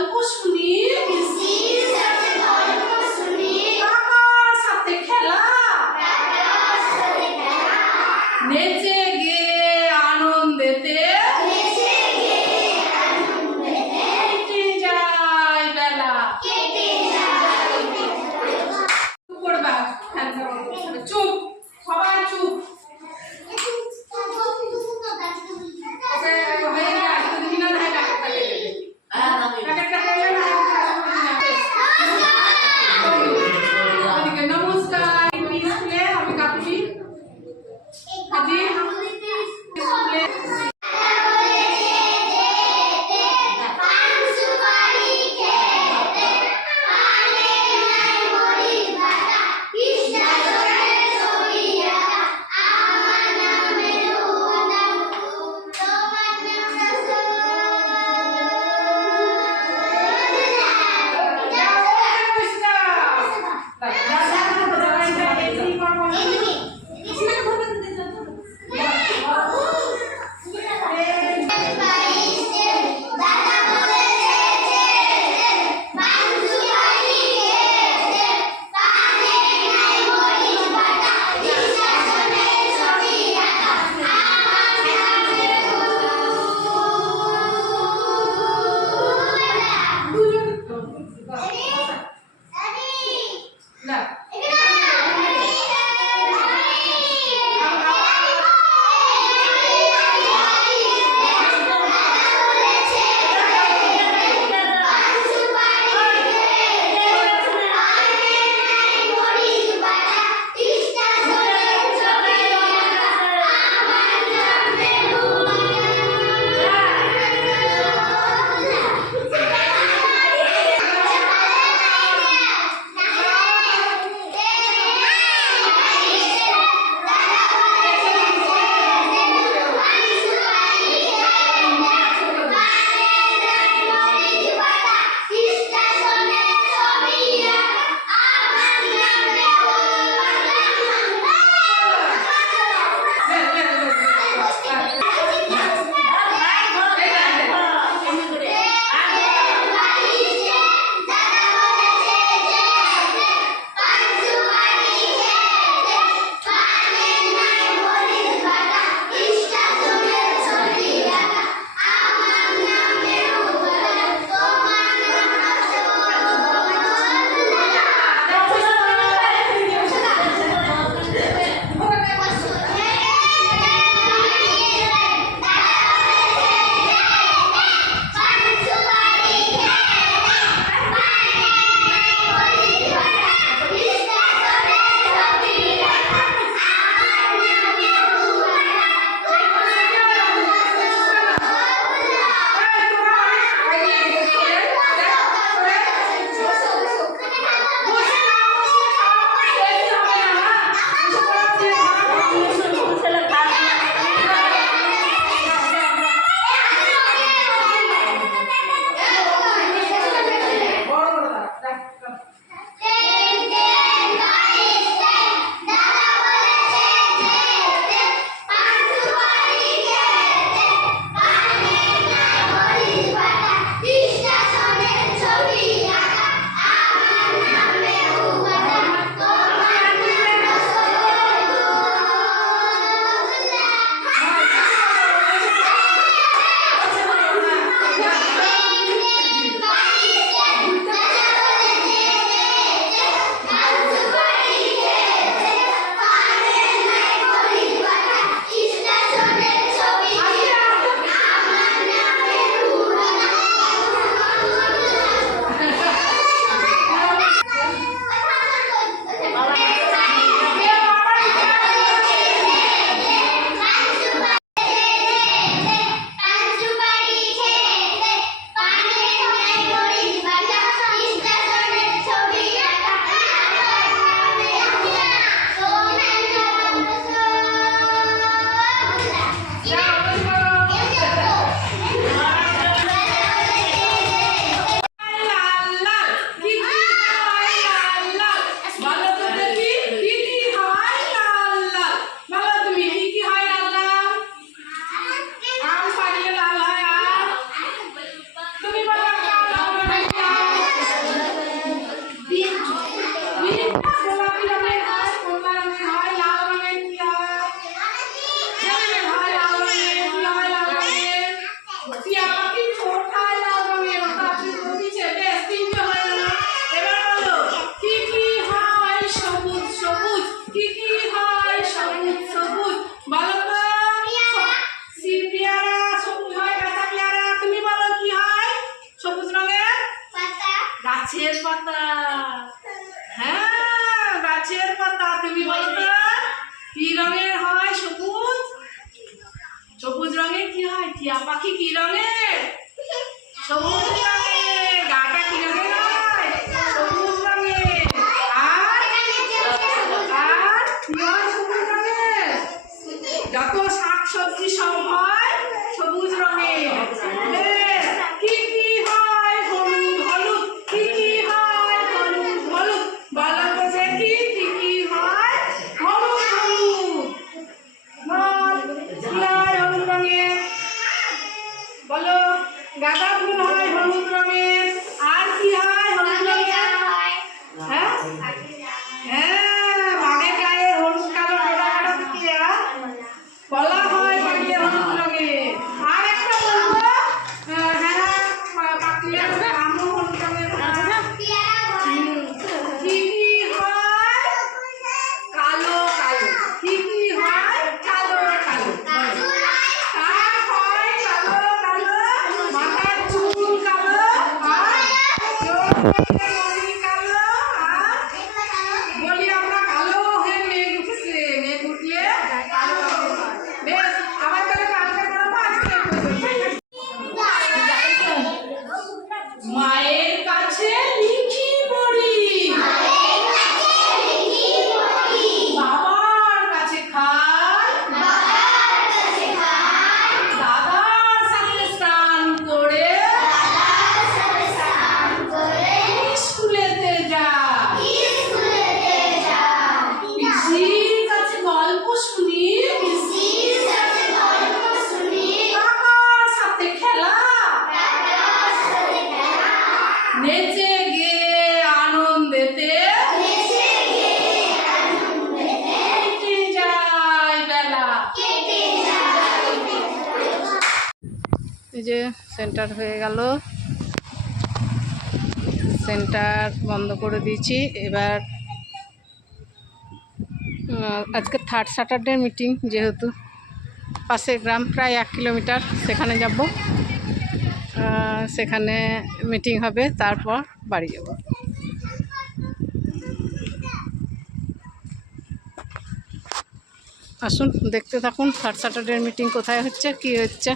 গল্প শুনি কাকার সাথে খেলা নেচে গে আনন্দেতে কেটে যায় বেলা। চুপ করবা, চুপ, সবাই চুপ। হয়ে গেছে, তুমি না প্যাকেটটা করলে না। গাছের পাতা। হ্যাঁ, গাছের পাতা। তুমি বলো তো কি রঙের হয়? সবুজ। সবুজ রঙের কি হয়? টিয়া পাখি কি রঙের? সবুজ রঙের। গাটা কি রঙের হয়? সবুজ রঙের। আর আর কি হয় সবুজ রঙের? যত শাক সবজি সব হয় সবুজ রঙের। বেশ, কি কি হয়? হলুদ হলুদ। কি কি হয়? হলুদ হলুদ। বলো তো দেখি কি কি হয়? হলুদ হলুদ। বল, কি হয় হলুদ রঙের? বলো। গাঁদা ফুল হয় হলুদ রঙের। আর কি হয় হলুদ রঙের? হ্যাঁ হ্যাঁ, বাঘের গায়ে হলুদ কালো ডোরা কাটা থাকে। কলা হয় পাকলে হলুদ রঙের। আর একটা বলবো, হ্যাঁ, পাকলে আমও হলুদ রঙের হয়। কি কি হয়? কালো কালো। কি কি হয়? কালো কালো। কাক হয় কালো কালো, মাথার চুল কালো, আর চোখের মনি কালো, আর বলি আমরা কালো হয়ে মেঘ উঠেছে। মেঘ উঠলে কালো রঙের হয়। বেশ, আবার তাহলে কালকে পড়াবো, আজকে এই পর্যন্ত। মায়ের কাছে লিখি পড়ি, বাবার কাছে খাই, দাদার সাথে স্নান করে স্কুলেতে যাই, পিসির কাছে গল্প শুনি, কাকার সাথে খেলা, নেচে গে আনন্দেতে কেটে যায় বেলা। এই যে সেন্টার হয়ে গেল, সেন্টার বন্ধ করে দিয়েছি। এবার আজকে থার্ড স্যাটারডে মিটিং, যেহেতু পাশের গ্রাম প্রায় 1 কিলোমিটার, সেখানে যাব। সেখানে মিটিং হবে, তারপর বাড়ি যাব। আসুন দেখতে থাকুন থার্ড স্যাটারডে মিটিং কোথায় হচ্ছে, কি হচ্ছে।